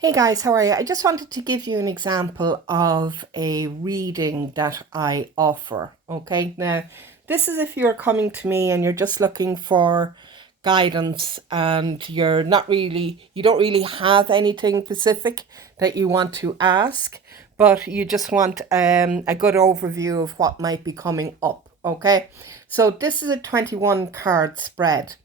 Hey guys, how are you? I just wanted to give you an example of a reading that I offer. Okay, now this is if you're coming to me and you're just looking for guidance and you don't really have anything specific that you want to ask, but you just want a good overview of what might be coming up. Okay, so this is a 21 card spread.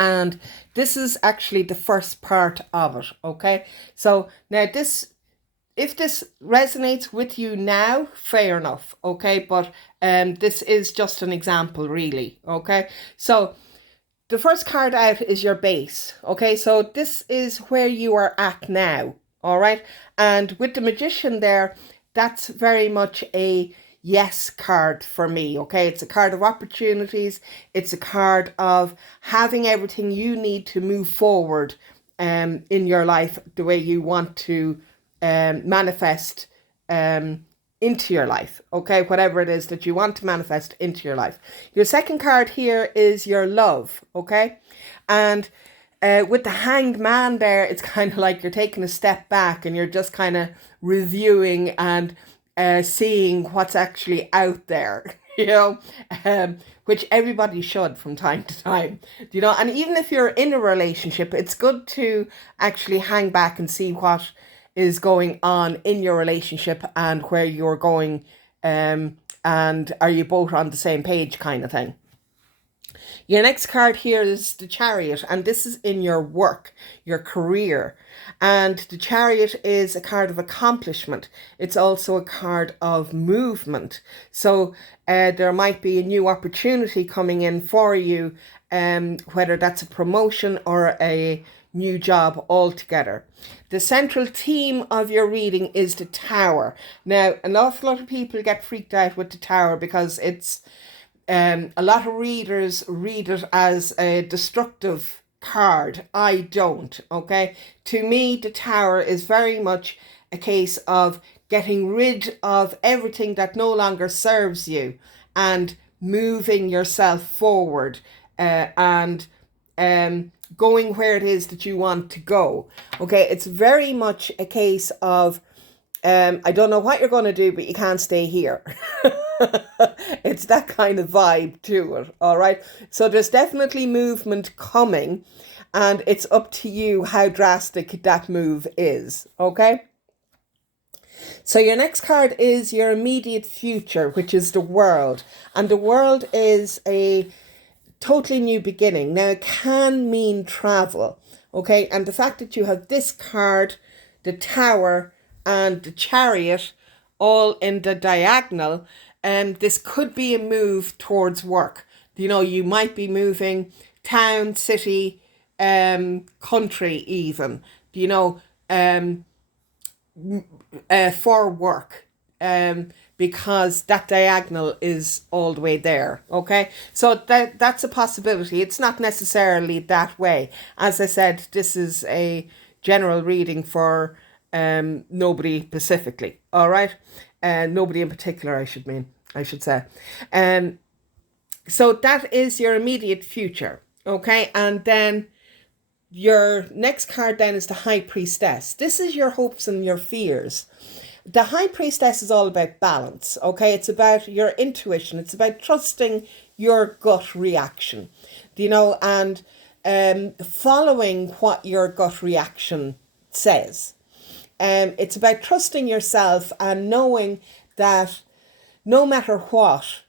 And this is actually the first part of it. Okay, so now this, if this resonates with you now, fair enough. Okay, but this is just an example, really. Okay, so the first card out is your base. Okay, so this is where you are at now. All right, and with the magician there, that's very much a yes card for me. Okay, it's a card of opportunities. It's a card of having everything you need to move forward in your life the way you want to manifest into your life. Okay, whatever it is that you want to manifest into your life. Your second card here is your love. Okay, and with the hanged man there, it's kind of like you're taking a step back and you're just kind of reviewing and seeing what's actually out there, which everybody should from time to time, and even if you're in a relationship, it's good to actually hang back and see what is going on in your relationship and where you're going, and are you both on the same page kind of thing. Your next card here is the Chariot, and this is in your work, your career. And the Chariot is a card of accomplishment. It's also a card of movement. So there might be a new opportunity coming in for you, whether that's a promotion or a new job altogether. The central theme of your reading is the Tower. Now, an awful lot of people get freaked out with the Tower because it's a lot of readers read it as a destructive card. I don't, okay? To me, the Tower is very much a case of getting rid of everything that no longer serves you and moving yourself forward, and going where it is that you want to go. Okay, it's very much a case of I don't know what you're going to do, but you can't stay here. It's that kind of vibe to it, all right? So there's definitely movement coming, and it's up to you how drastic that move is, okay? So your next card is your immediate future, which is the world. And the world is a totally new beginning. Now, it can mean travel, okay? And the fact that you have this card, the Tower, and the Chariot all in the diagonal, and this could be a move towards work. You might be moving town, city, country even, for work, because that diagonal is all the way there. Okay, so that's a possibility. It's not necessarily that way. As I said, this is a general reading for nobody specifically. All right, and nobody in particular. I should say. So that is your immediate future. Okay, and then your next card then is the High Priestess. This is your hopes and your fears. The High Priestess is all about balance, okay? It's about your intuition. It's about trusting your gut reaction, and following what your gut reaction says. It's about trusting yourself and knowing that no matter what,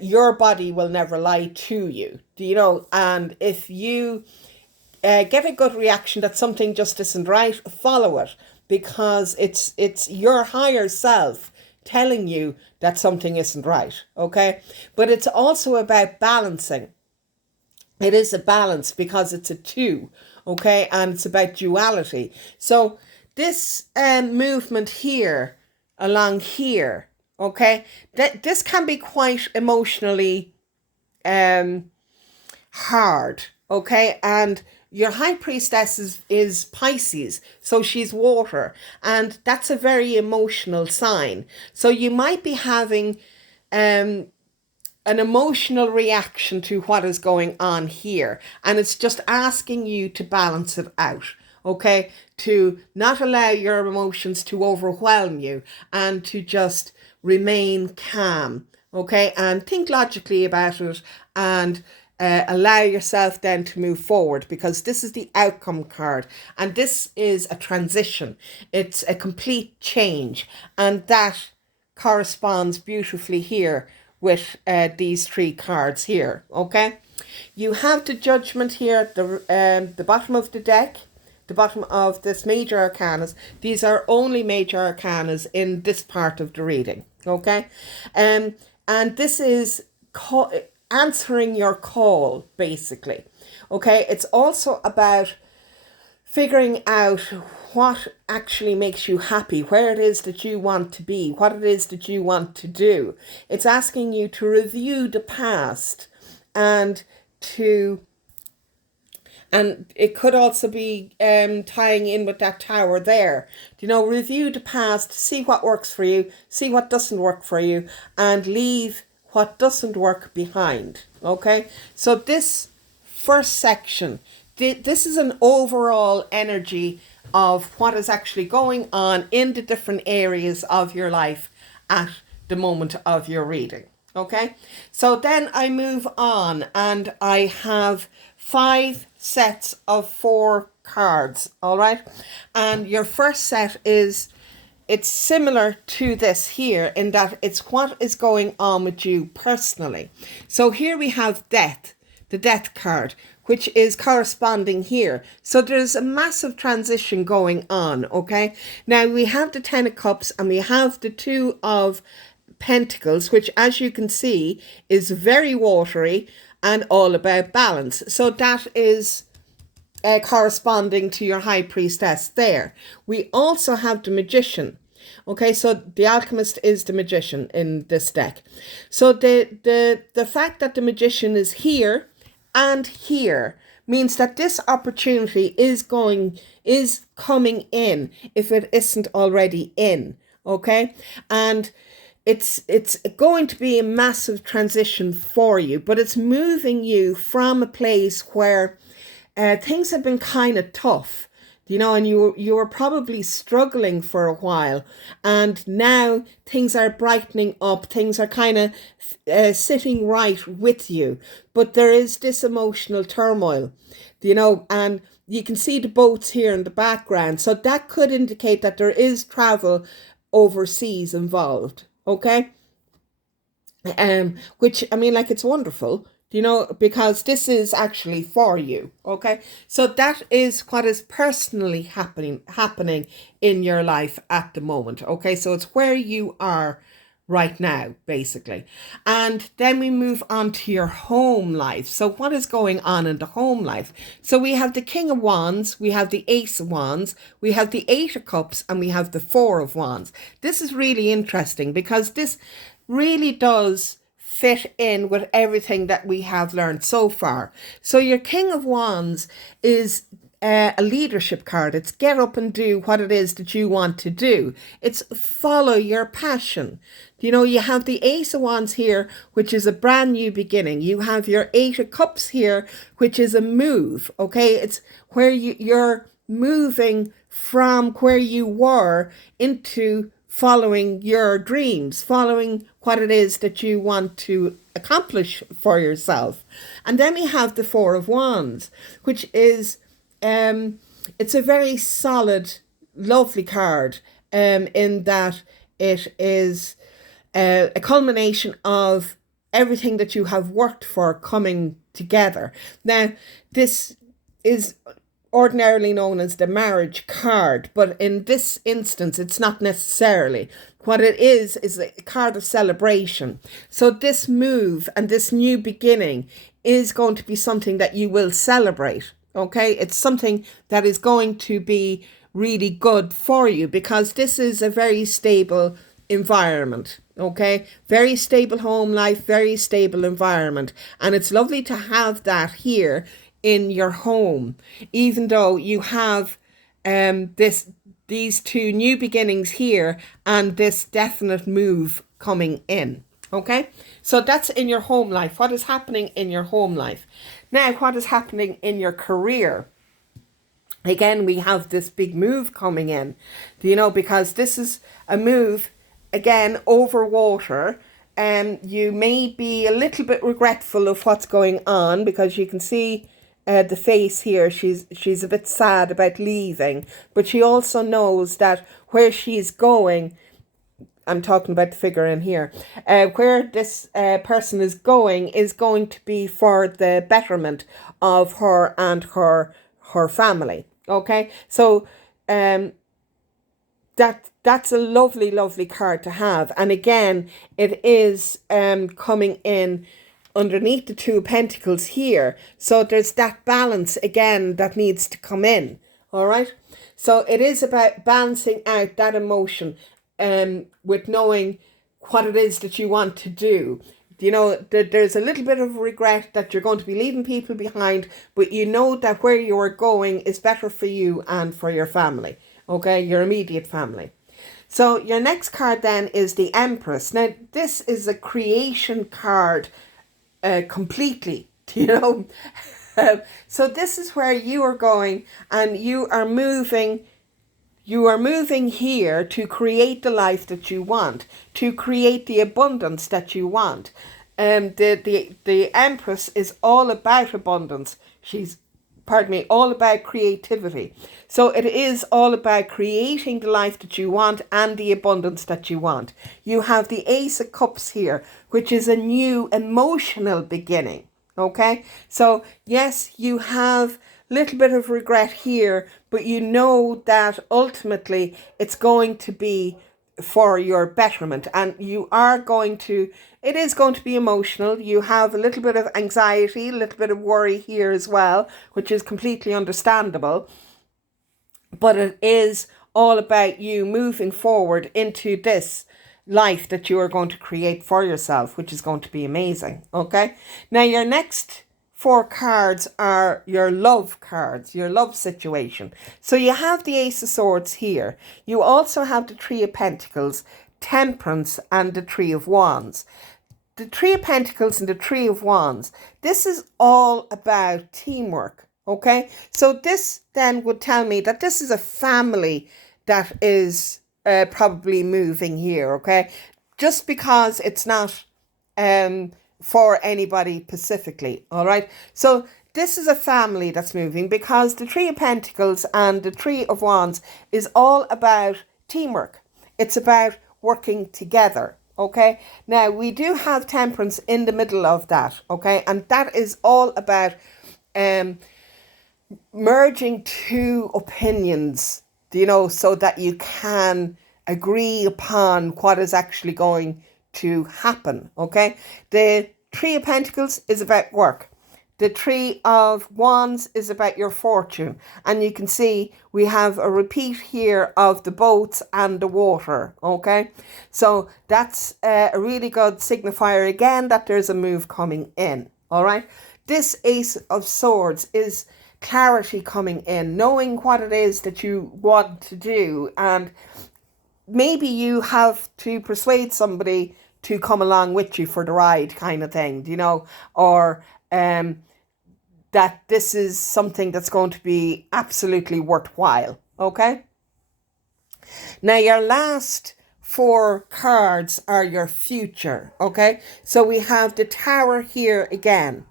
your body will never lie to you, and if you get a gut reaction that something just isn't right, follow it, because it's your higher self telling you that something isn't right, okay? But it's also about balancing. It is a balance because it's a two, okay? And it's about duality. So this movement here, along here, okay, this can be quite emotionally hard, okay? And your High Priestess is Pisces, so she's water, and that's a very emotional sign. So you might be having an emotional reaction to what is going on here, and it's just asking you to balance it out, okay? To not allow your emotions to overwhelm you and to just remain calm, okay? And think logically about it and allow yourself then to move forward, because this is the outcome card and this is a transition. It's a complete change, and that corresponds beautifully here with these three cards here, okay? You have the Judgment here at the bottom of the deck, the bottom of this major arcanas. These are only major arcanas in this part of the reading, okay? And this is answering your call, basically, okay? It's also about figuring out what actually makes you happy, where it is that you want to be, what it is that you want to do. It's asking you to review the past and it could also be tying in with that tower there. Review the past, see what works for you, see what doesn't work for you, and leave what doesn't work behind, okay? So this first section, this is an overall energy of what is actually going on in the different areas of your life at the moment of your reading, okay? So then I move on and I have 5 sets of 4 cards, all right? And your first set it's similar to this here in that it's what is going on with you personally. So here we have death, the death card, which is corresponding here. So there's a massive transition going on, okay? Now we have the 10 of Cups and we have the 2 of Pentacles, which as you can see is very watery and all about balance. So that is corresponding to your High Priestess there. We also have the Magician. Okay, so the Alchemist is the Magician in this deck. So the fact that the Magician is here and here means that this opportunity is coming in, if it isn't already in, okay? And it's going to be a massive transition for you, but it's moving you from a place where things have been kind of tough, and you were probably struggling for a while, and now things are brightening up, things are kind of sitting right with you, but there is this emotional turmoil, and you can see the boats here in the background, so that could indicate that there is travel overseas involved, okay? Which, I mean, like, it's wonderful, because this is actually for you, okay? So that is what is personally happening in your life at the moment, okay? So it's where you are right now, basically. And then we move on to your home life. So what is going on in the home life? So we have the King of Wands, we have the Ace of Wands, we have the 8 of Cups, and we have the 4 of Wands. This is really interesting because this really does fit in with everything that we have learned so far. So your King of Wands is a leadership card. It's get up and do what it is that you want to do. It's follow your passion. You have the Ace of Wands here, which is a brand new beginning. You have your 8 of Cups here, which is a move, okay? It's where you're moving from where you were into following your dreams, following what it is that you want to accomplish for yourself. And then we have the 4 of Wands, which is, it's a very solid, lovely card, in that it is a culmination of everything that you have worked for coming together. Now, this is ordinarily known as the marriage card, but in this instance it's not necessarily. What it is a card of celebration. So this move and this new beginning is going to be something that you will celebrate, okay? It's something that is going to be really good for you because this is a very stable environment, okay? Very stable home life, very stable environment, and it's lovely to have that here in your home, even though you have these 2 new beginnings here and this definite move coming in, okay? So that's in your home life. What is happening in your home life? Now, what is happening in your career? again, we have this big move coming in, because this is a move, again, over water. And you may be a little bit regretful of what's going on, because you can see the face here. She's a bit sad about leaving, but she also knows that where she's going, I'm talking about the figure in here, where this person is going to be for the betterment of her and her family. Okay, so that's a lovely, lovely card to have. And again, it is coming in underneath the Two of Pentacles here. So there's that balance again that needs to come in. All right. So it is about balancing out that emotion with knowing what it is that you want to do. There's a little bit of regret that you're going to be leaving people behind, but you know that where you are going is better for you and for your family. Okay, your immediate family. So your next card then is the Empress. Now, this is a creation card completely, So this is where you are going, and you are moving here to create the life that you want, to create the abundance that you want. The Empress is all about abundance. She's all about creativity. So it is all about creating the life that you want and the abundance that you want. You have the Ace of Cups here, which is a new emotional beginning. Okay, so yes, you have a little bit of regret here, but you know that ultimately it's going to be for your betterment, and it is going to be emotional. You have a little bit of anxiety, a little bit of worry here as well, which is completely understandable. But it is all about you moving forward into this life that you are going to create for yourself, which is going to be amazing. Okay, now your next 4 cards are your love cards, your love situation. So you have the Ace of Swords here. You also have the Three of Pentacles, Temperance, and the Three of Wands. The Three of Pentacles and the Three of Wands, this is all about teamwork. Okay, so this then would tell me that this is a family that is probably moving here. Okay, just because it's not for anybody specifically. All right, so this is a family that's moving, because the Three of Pentacles and the Three of Wands is all about teamwork. It's about working together. Okay, now we do have Temperance in the middle of that. Okay, and that is all about merging two opinions, so that you can agree upon what is actually going to happen. Okay, the Three of Pentacles is about work. The Three of Wands is about your fortune. And you can see we have a repeat here of the boats and the water. Okay, so that's a really good signifier again that there's a move coming in. All right, this Ace of Swords is clarity coming in, knowing what it is that you want to do. And maybe you have to persuade somebody to come along with you for the ride, kind of thing, or that this is something that's going to be absolutely worthwhile. Okay, now your last 4 cards are your future. Okay, so we have the Tower here again.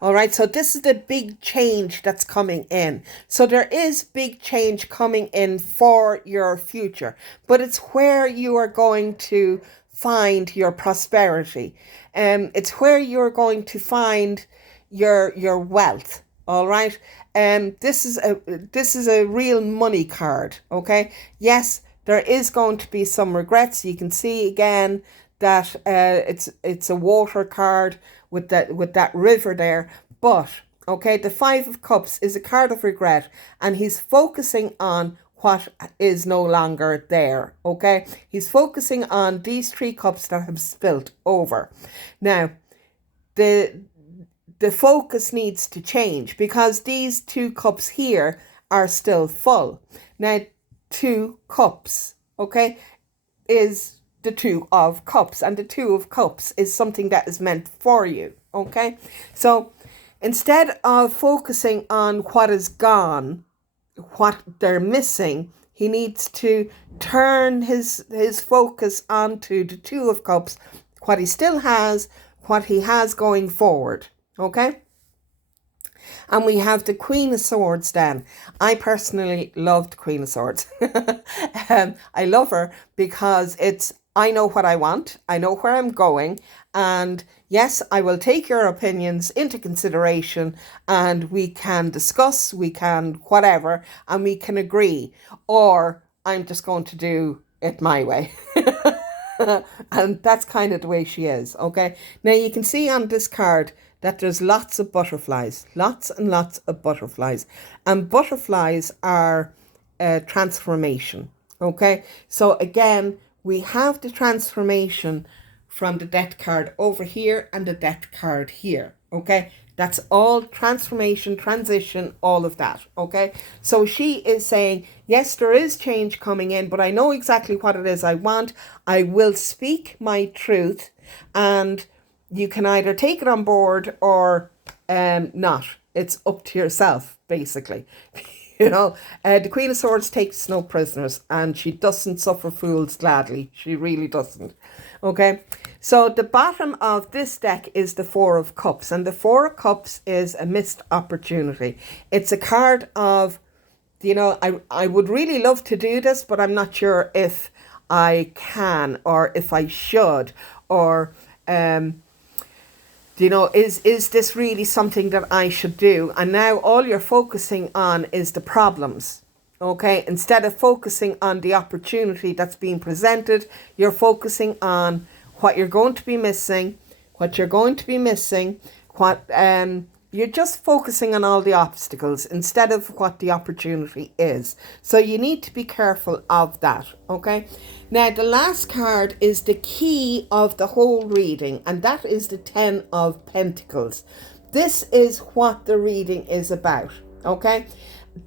All right, so this is the big change that's coming in. So there is big change coming in for your future, but it's where you are going to find your prosperity. It's where you're going to find your wealth. All right, this is a real money card. Okay, yes, there is going to be some regrets. You can see again that it's a water card with that river there. But okay, the Five of Cups is a card of regret, and he's focusing on what is no longer there. Okay, he's focusing on these 3 cups that have spilt over. Now, the focus needs to change, because these 2 cups here are still full. Now, 2 cups, okay, is the 2 of Cups, and the 2 of Cups is something that is meant for you. Okay, so instead of focusing on what is gone, what they're missing. He needs to turn his focus onto the Two of Cups, what he still has, what he has going forward. Okay? And we have the Queen of Swords then. I personally love the Queen of Swords. I love her because I know what I want, I know where I'm going, and yes, I will take your opinions into consideration, and we can discuss, we can whatever, and we can agree. Or I'm just going to do it my way. And that's kind of the way she is, okay? Now you can see on this card that there's lots of butterflies, lots and lots of butterflies. And butterflies are transformation, okay? So again, we have the transformation from the death card over here and the death card here, okay? That's all transformation, transition, all of that, okay? So she is saying, yes, there is change coming in, but I know exactly what it is I want. I will speak my truth, and you can either take it on board or not. It's up to yourself, basically. The Queen of Swords takes no prisoners, and she doesn't suffer fools gladly. She really doesn't. Okay, so the bottom of this deck is the Four of Cups, and the Four of Cups is a missed opportunity. It's a card of, I would really love to do this, but I'm not sure if I can or if I should, or is this really something that I should do? And now all you're focusing on is the problems, okay? Instead of focusing on the opportunity that's being presented, you're focusing on what you're going to be missing, what you're just focusing on all the obstacles instead of what the opportunity is. So you need to be careful of that, okay? Now, the last card is the key of the whole reading, and that is the Ten of Pentacles. This is what the reading is about, okay?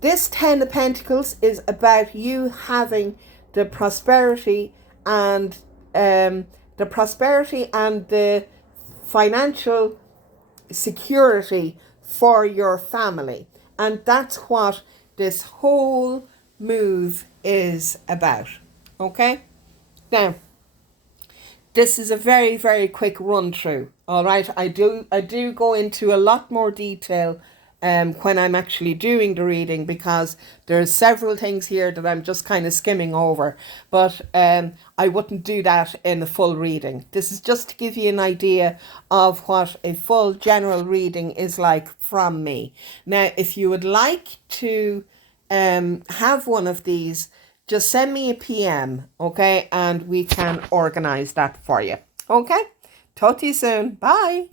This Ten of Pentacles is about you having the prosperity and the financial security for your family. And that's what this whole move is about. Okay? Now, this is a very, very quick run through. All right, I do go into a lot more detail when I'm actually doing the reading, because there's several things here that I'm just kind of skimming over, but I wouldn't do that in a full reading. This is just to give you an idea of what a full general reading is like from me. Now, if you would like to have one of these, just send me a PM, okay, and we can organize that for you. Okay, talk to you soon. Bye.